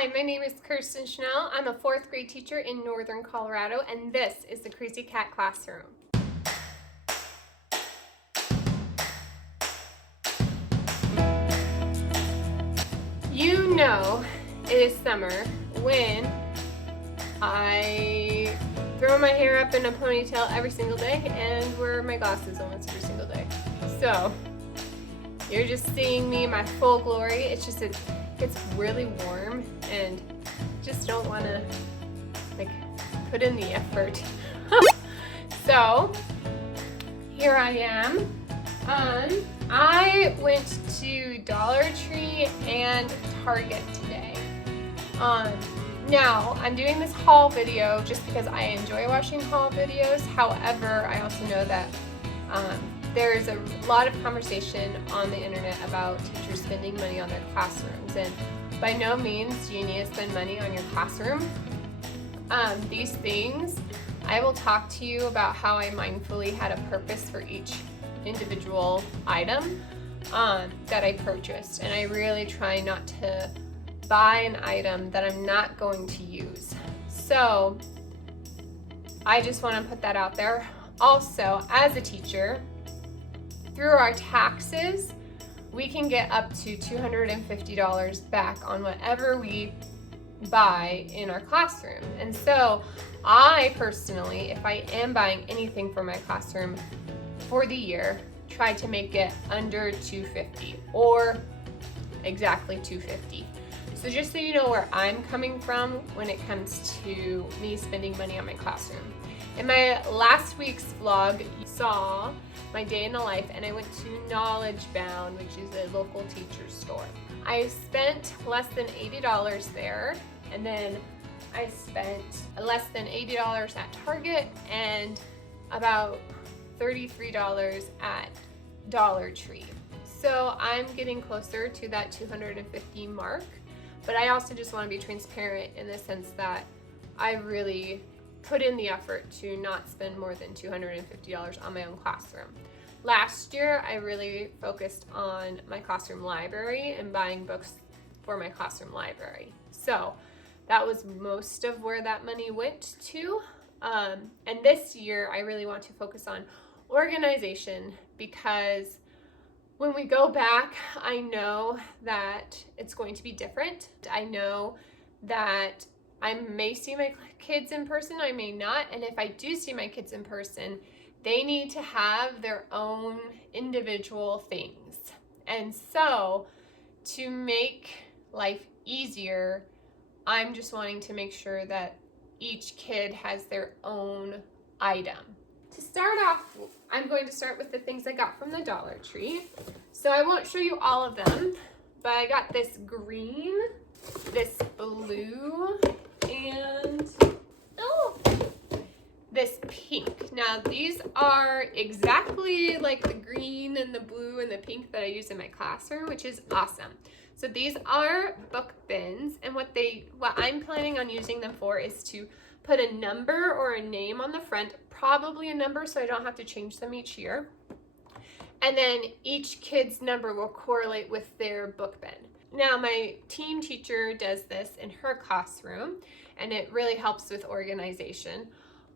Hi, my name is Kirsten Schnell. I'm a 4th grade teacher in Northern Colorado, and this is the Crazy Cat Classroom. You know it is summer when I throw my hair up in a ponytail every single day and wear my glasses almost every single day. So you're just seeing me in my full glory. It's really warm and just don't want to put in the effort. So here I am. I went to Dollar Tree and Target today. Now I'm doing this haul video just because I enjoy watching haul videos. However, I also know that there's a lot of conversation on the internet about teachers spending money on their classrooms, and by no means do you need to spend money on your classroom. These things, I will talk to you about how I mindfully had a purpose for each individual item that I purchased, and I really try not to buy an item that I'm not going to use. So I just want to put that out there. Also, as a teacher, through our taxes, we can get up to $250 back on whatever we buy in our classroom. And so I personally, if I am buying anything for my classroom for the year, try to make it under $250 or exactly $250. So just so you know where I'm coming from when it comes to me spending money on my classroom. In my last week's vlog, you saw my day in the life, and I went to Knowledge Bound, which is a local teacher's store. I spent less than $80 there, and then I spent less than $80 at Target and about $33 at Dollar Tree. So I'm getting closer to that $250 mark, but I also just want to be transparent in the sense that I really put in the effort to not spend more than $250 on my own classroom. Last year, I really focused on my classroom library and buying books for my classroom library. So that was most of where that money went to. And this year, I really want to focus on organization, because when we go back, I know that it's going to be different. I know that I may see my kids in person, I may not, and if I do see my kids in person, they need to have their own individual things. And so to make life easier, I'm just wanting to make sure that each kid has their own item. To start off, I'm going to start with the things I got from the Dollar Tree. So I won't show you all of them, but I got this green, this blue, and this pink. Now these are exactly like the green and the blue and the pink that I use in my classroom, which is awesome. So these are book bins, and what I'm planning on using them for is to put a number or a name on the front, probably a number so I don't have to change them each year. And then each kid's number will correlate with their book bin. Now my team teacher does this in her classroom, and it really helps with organization.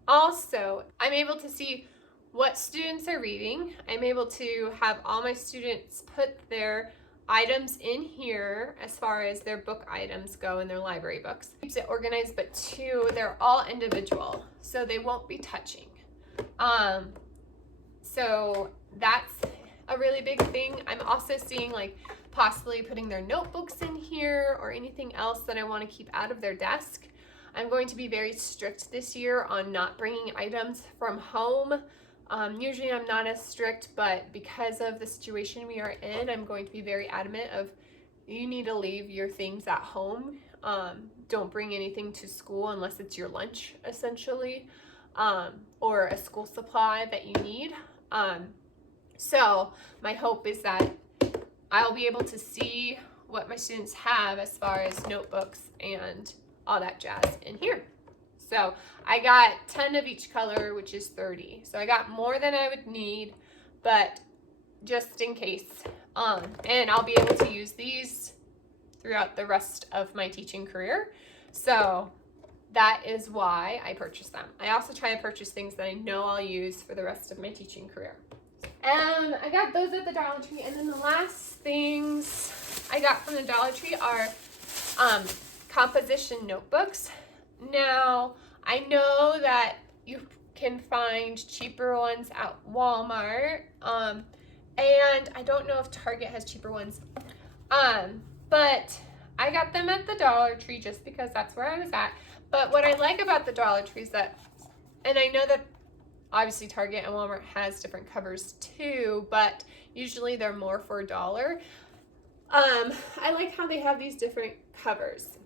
Also, I'm able to see what students are reading. I'm able to have all my students put their items in here as far as their book items go in their library books. It keeps it organized, but two, they're all individual, so they won't be touching. So that's a really big thing. I'm also seeing possibly putting their notebooks in here or anything else that I want to keep out of their desk. I'm going to be very strict this year on not bringing items from home. Usually I'm not as strict, but because of the situation we are in, I'm going to be very adamant of you need to leave your things at home. Don't bring anything to school unless it's your lunch, essentially, or a school supply that you need. So my hope is that I'll be able to see what my students have as far as notebooks and all that jazz in here. So I got 10 of each color, which is 30. So I got more than I would need, but just in case. And I'll be able to use these throughout the rest of my teaching career. So that is why I purchase them. I also try to purchase things that I know I'll use for the rest of my teaching career. I got those at the Dollar Tree. And then the last things I got from the Dollar Tree are composition notebooks. Now, I know that you can find cheaper ones at Walmart, and I don't know if Target has cheaper ones, but I got them at the Dollar Tree just because that's where I was at. But what I like about the Dollar Tree is that, and I know that obviously Target and Walmart has different covers too, but usually they're more for $1. I like how they have these different covers.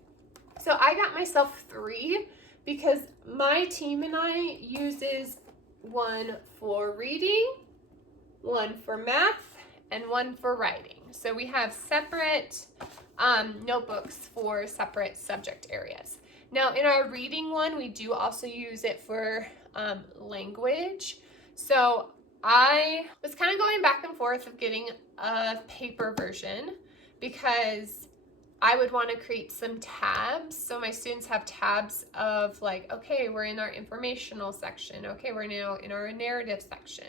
So I got myself 3 because my team and I uses one for reading, one for math, and one for writing. So we have separate notebooks for separate subject areas. Now in our reading one, we do also use it for language. So I was kind of going back and forth of getting a paper version because I would want to create some tabs. So my students have tabs of like, okay, we're in our informational section. Okay, we're now in our narrative section.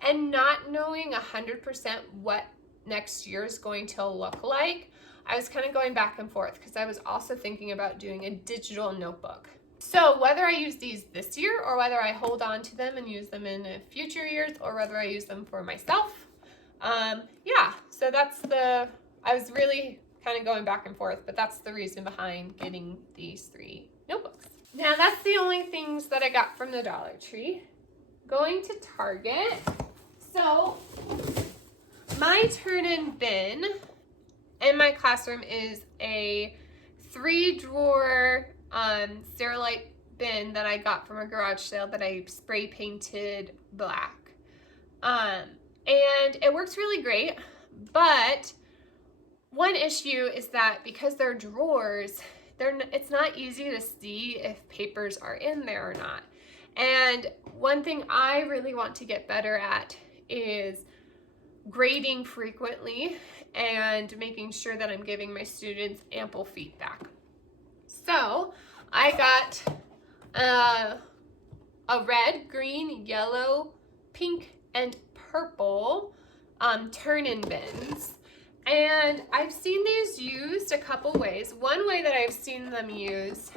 And not knowing 100% what next year is going to look like, I was kind of going back and forth because I was also thinking about doing a digital notebook. So whether I use these this year or whether I hold on to them and use them in future years or whether I use them for myself, yeah, so I was really kind of going back and forth, but that's the reason behind getting these 3 notebooks. Now that's the only things that I got from the Dollar Tree. Going to Target. So my turn-in bin in my classroom is a 3-drawer Sterilite bin that I got from a garage sale that I spray painted black. And it works really great, but one issue is that because they're drawers, it's not easy to see if papers are in there or not. And one thing I really want to get better at is grading frequently and making sure that I'm giving my students ample feedback. So I got a red, green, yellow, pink, and purple turn-in bins. And I've seen these used a couple ways. One way that I've seen them used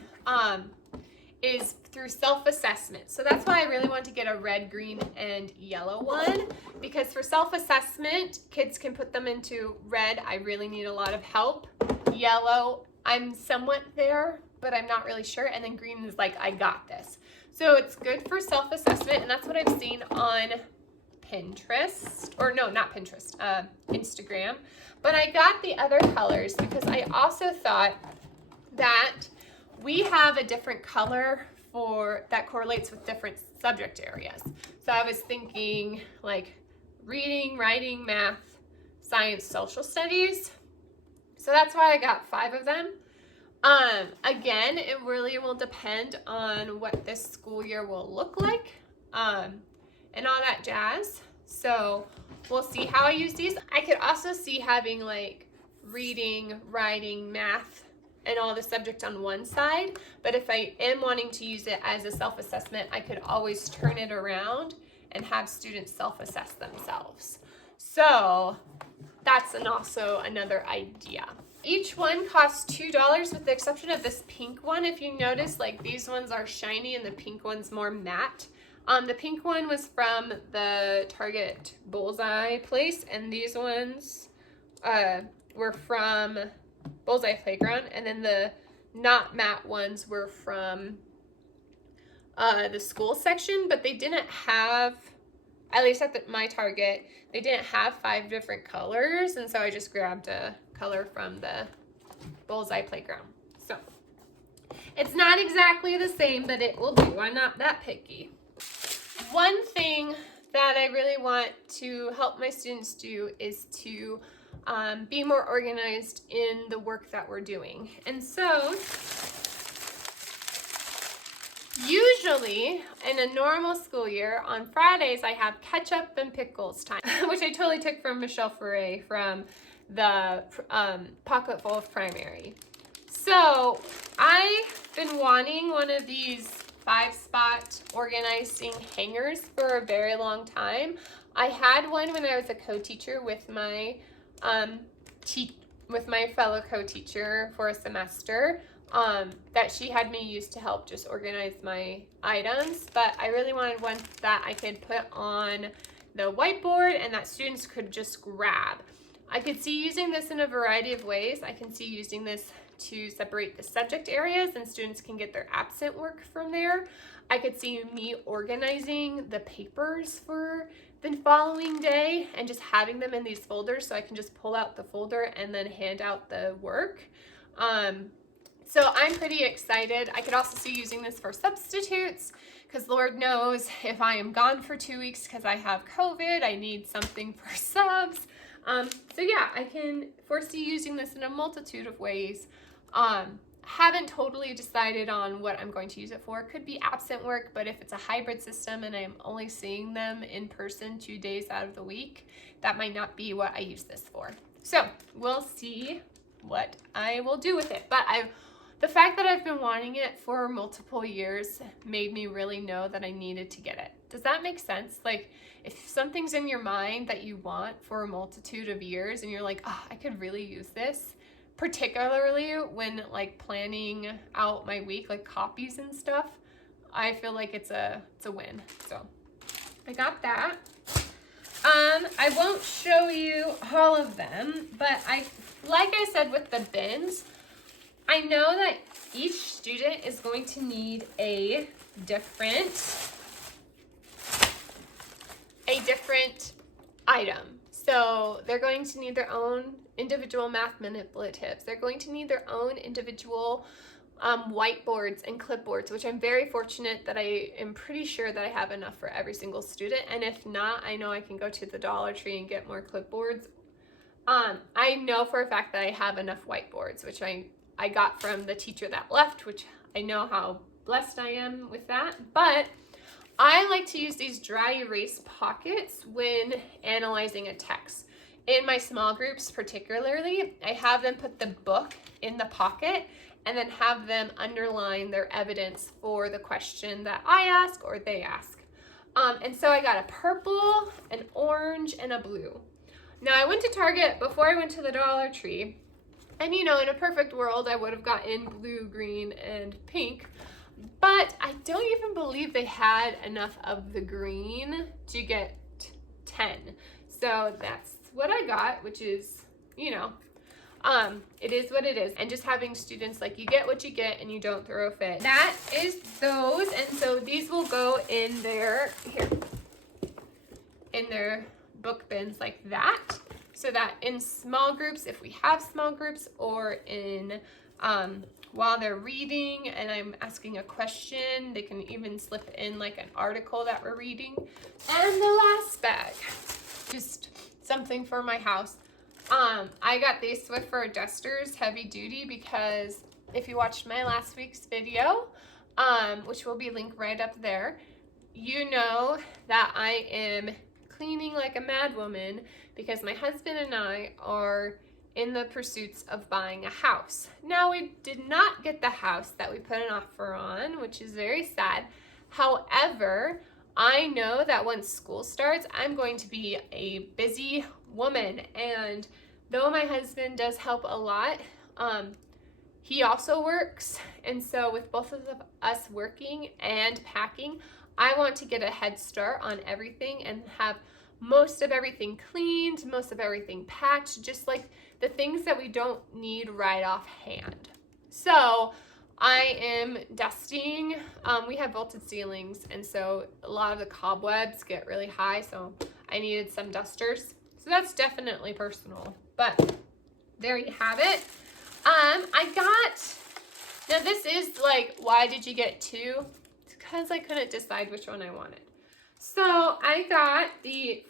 is through self-assessment. So that's why I really want to get a red, green, and yellow one, because for self-assessment, kids can put them into red, I really need a lot of help. Yellow, I'm somewhat there, but I'm not really sure. And then green is like, I got this. So it's good for self-assessment, and that's what I've seen on Pinterest, or no, not Pinterest, Instagram. But I got the other colors because I also thought that we have a different color that correlates with different subject areas. So I was thinking like reading, writing, math, science, social studies. So that's why I got 5 of them. Again, it really will depend on what this school year will look like, and all that jazz. So we'll see how I use these. I could also see having like reading, writing, math, and all the subject on one side. But if I am wanting to use it as a self-assessment, I could always turn it around and have students self-assess themselves. So that's also another idea. Each one costs $2 with the exception of this pink one. If you notice, like these ones are shiny and the pink one's more matte. The pink one was from the Target Bullseye place, and these ones were from Bullseye Playground, and then the not matte ones were from the school section, but they didn't have, at least at my Target, they didn't have 5 different colors, and so I just grabbed a color from the Bullseye Playground. So it's not exactly the same, but it will do. I'm not that picky. One thing that I really want to help my students do is to be more organized in the work that we're doing. And so usually in a normal school year on Fridays I have ketchup and pickles time, which I totally took from Michelle Foray from the pocket full of primary. So I've been wanting one of these 5-spot organizing hangers for a very long time. I had one when I was a co-teacher with my fellow co-teacher for a semester that she had me use to help just organize my items, but I really wanted one that I could put on the whiteboard and that students could just grab. I could see using this in a variety of ways. I can see using this to separate the subject areas and students can get their absent work from there. I could see me organizing the papers for the following day and just having them in these folders so I can just pull out the folder and then hand out the work. So I'm pretty excited. I could also see using this for substitutes because Lord knows if I am gone for 2 weeks because I have COVID, I need something for subs. So yeah, I can foresee using this in a multitude of ways. Haven't totally decided on what I'm going to use it for. Could be absent work, but if it's a hybrid system and I'm only seeing them in person 2 days out of the week, that might not be what I use this for. So we'll see what I will do with it. But the fact that I've been wanting it for multiple years made me really know that I needed to get it. Does that make sense? Like if something's in your mind that you want for a multitude of years and you're like, oh, I could really use this, particularly when like planning out my week, like copies and stuff, I feel like it's a win. So I got that. I won't show you all of them, but like I said with the bins, I know that each student is going to need a different item. So they're going to need their own individual math manipulatives. They're going to need their own individual whiteboards and clipboards, which I'm very fortunate that I am pretty sure that I have enough for every single student. And if not, I know I can go to the Dollar Tree and get more clipboards. I know for a fact that I have enough whiteboards, which I got from the teacher that left, which I know how blessed I am with that. But I like to use these dry erase pockets when analyzing a text. In my small groups particularly, I have them put the book in the pocket and then have them underline their evidence for the question that I ask or they ask. And so I got a purple, an orange, and a blue. Now I went to Target before I went to the Dollar Tree, and you know, in a perfect world, I would have gotten blue, green, and pink, but I don't even believe they had enough of the green to get 10. So that's what I got, which is, you know, it is what it is. And just having students like, you get what you get and you don't throw a fit. That is those. And so these will go in their book bins like that. So that in small groups, if we have small groups, or in while they're reading and I'm asking a question, they can even slip in like an article that we're reading. And the last bag, just something for my house. I got these Swiffer dusters, heavy duty, because if you watched my last week's video, which will be linked right up there, you know that I am cleaning like a mad woman because my husband and I are in the pursuits of buying a house. Now, we did not get the house that we put an offer on, which is very sad. However, I know that once school starts, I'm going to be a busy woman, and though my husband does help a lot, he also works, and so with both of us working and packing, I want to get a head start on everything and have most of everything cleaned, most of everything packed, just like the things that we don't need right off hand. So I am dusting. We have vaulted ceilings, and so a lot of the cobwebs get really high, so I needed some dusters. So that's definitely personal, but there you have it. Now this is like, why did you get two? It's because I couldn't decide which one I wanted. So I got these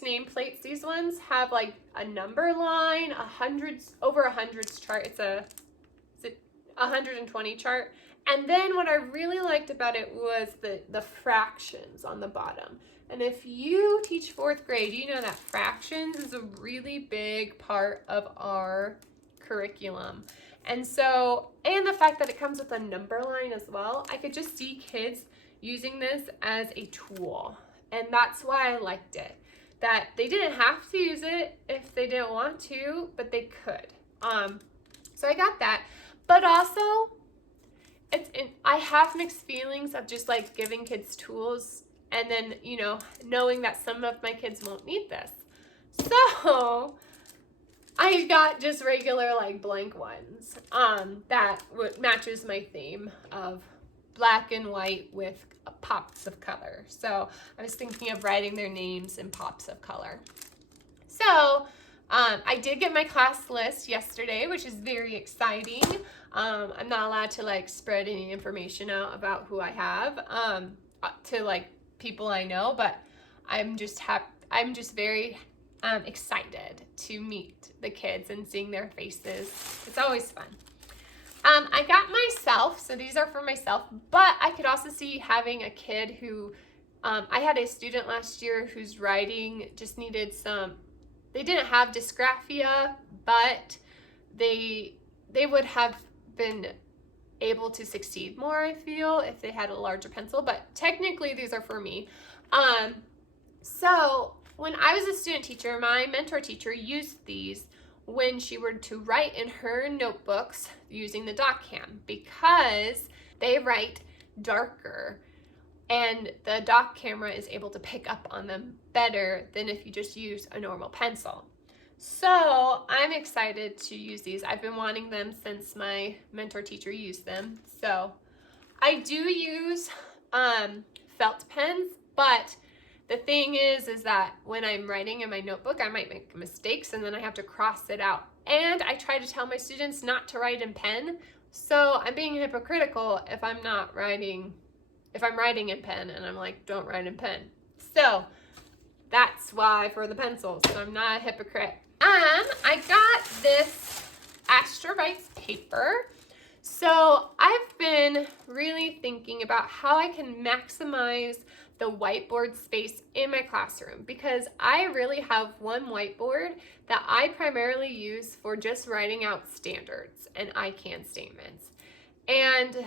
nameplates. These ones have like a number line, over 100s chart. It's 120 chart. And then what I really liked about it was the fractions on the bottom. And if you teach 4th grade, you know that fractions is a really big part of our curriculum. And so, and the fact that it comes with a number line as well, I could just see kids using this as a tool. And that's why I liked it. That they didn't have to use it if they didn't want to, but they could. So I got that. But also, I have mixed feelings of just like giving kids tools and then, you know, knowing that some of my kids won't need this. So I got just regular like blank ones that matches my theme of black and white with pops of color. So I was thinking of writing their names in pops of color. So I did get my class list yesterday, which is very exciting. I'm not allowed to like spread any information out about who I have to like people I know, but I'm just very excited to meet the kids and seeing their faces. It's always fun. I got myself, so these are for myself, but I could also see having a kid who, I had a student last year whose writing just needed they didn't have dysgraphia, but they would have been able to succeed more, I feel, if they had a larger pencil, but technically these are for me. So when I was a student teacher, my mentor teacher used these when she were to write in her notebooks using the dot cam because they write darker and the dock camera is able to pick up on them better than if you just use a normal pencil. So I'm excited to use these. I've been wanting them since my mentor teacher used them. So I do use felt pens, but the thing is that when I'm writing in my notebook, I might make mistakes and then I have to cross it out. And I try to tell my students not to write in pen. So I'm being hypocritical if I'm writing in pen and I'm like, don't write in pen. So that's why for the pencils, so I'm not a hypocrite. I got this Astrobites paper. So I've been really thinking about how I can maximize the whiteboard space in my classroom because I really have one whiteboard that I primarily use for just writing out standards and I can statements. And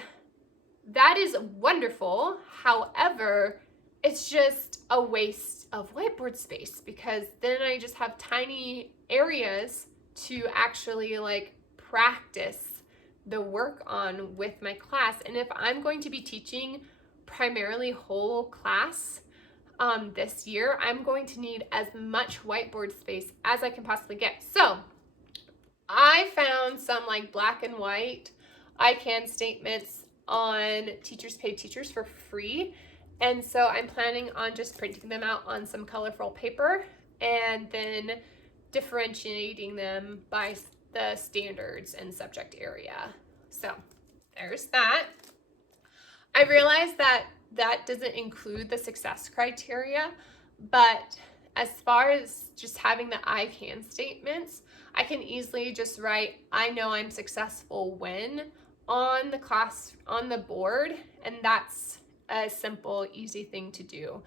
that is wonderful. However, it's just a waste of whiteboard space because then I just have tiny areas to actually like practice the work on with my class. And if I'm going to be teaching primarily whole class this year, I'm going to need as much whiteboard space as I can possibly get. So I found some like black and white I can statements on Teachers Pay Teachers for free. And so I'm planning on just printing them out on some colorful paper and then differentiating them by the standards and subject area. So there's that. I realize that doesn't include the success criteria, but as far as just having the I can statements, I can easily just write, I know I'm successful when on the board, and that's a simple, easy thing to do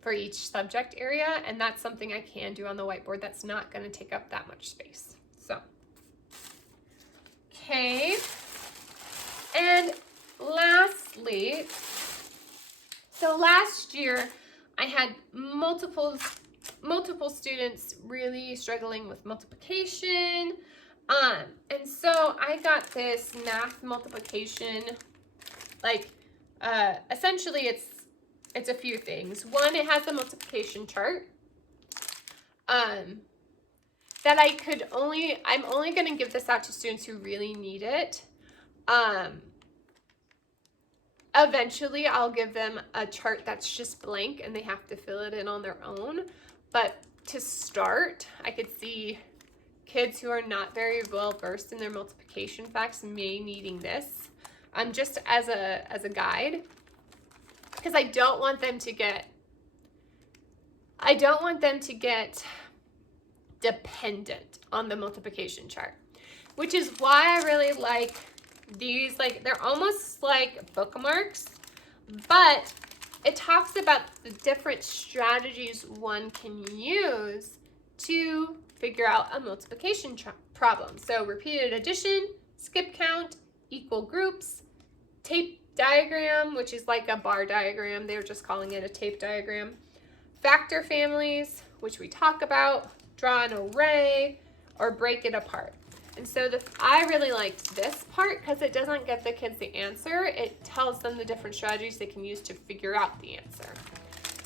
for each subject area, and that's something I can do on the whiteboard that's not going to take up that much space. So, okay, and lastly, so last year I had multiple students really struggling with multiplication, and so I got this math multiplication, like essentially it's a few things. One, it has a multiplication chart that I'm only going to give this out to students who really need it. Eventually I'll give them a chart that's just blank and they have to fill it in on their own. But to start, I could see kids who are not very well versed in their multiplication facts may needing this just as a guide, because I don't want them to get dependent on the multiplication chart, which is why I really like these, like, they're almost like bookmarks, but it talks about the different strategies one can use to figure out a multiplication problem. So repeated addition, skip count, equal groups, tape diagram, which is like a bar diagram. They were just calling it a tape diagram. Factor families, which we talk about, draw an array, or break it apart. And so I really liked this part because it doesn't give the kids the answer. It tells them the different strategies they can use to figure out the answer.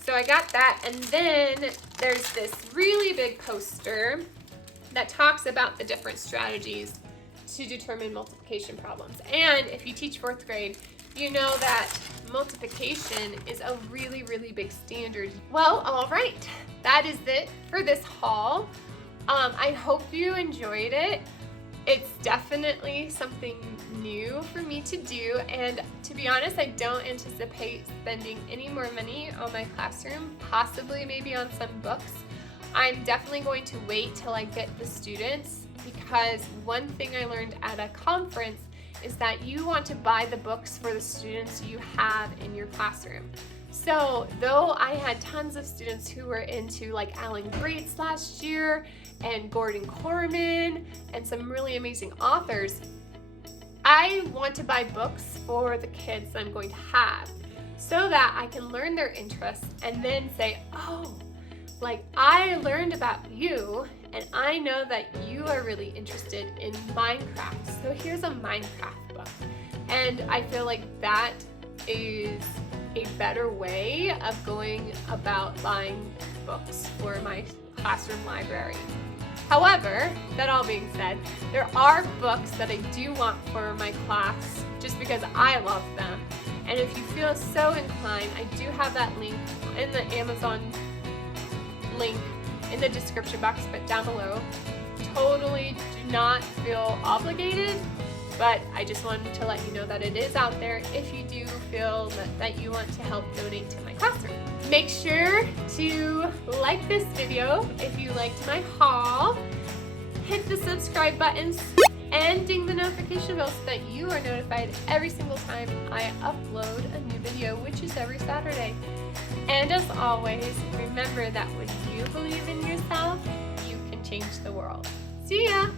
So I got that, and then there's this really big poster that talks about the different strategies to determine multiplication problems. And if you teach 4th grade, you know that multiplication is a really, really big standard. Well, all right, that is it for this haul. I hope you enjoyed it. It's definitely something new for me to do, and to be honest, I don't anticipate spending any more money on my classroom, possibly maybe on some books. I'm definitely going to wait till I get the students, because one thing I learned at a conference is that you want to buy the books for the students you have in your classroom. So though I had tons of students who were into like Alan Greats last year and Gordon Corman and some really amazing authors, I want to buy books for the kids I'm going to have so that I can learn their interests and then say, oh, like I learned about you and I know that you are really interested in Minecraft. So here's a Minecraft book. And I feel like that is a better way of going about buying books for my classroom library. However, that all being said, there are books that I do want for my class just because I love them. And if you feel so inclined, I do have that link in the Amazon link in the description box, but down below. Totally do not feel obligated, but I just wanted to let you know that it is out there if you do feel that you want to help donate to my classroom. Make sure to like this video if you liked my haul, hit the subscribe buttons, and ding the notification bell so that you are notified every single time I upload a new video, which is every Saturday. And as always, remember that when you believe in yourself, you can change the world. See ya!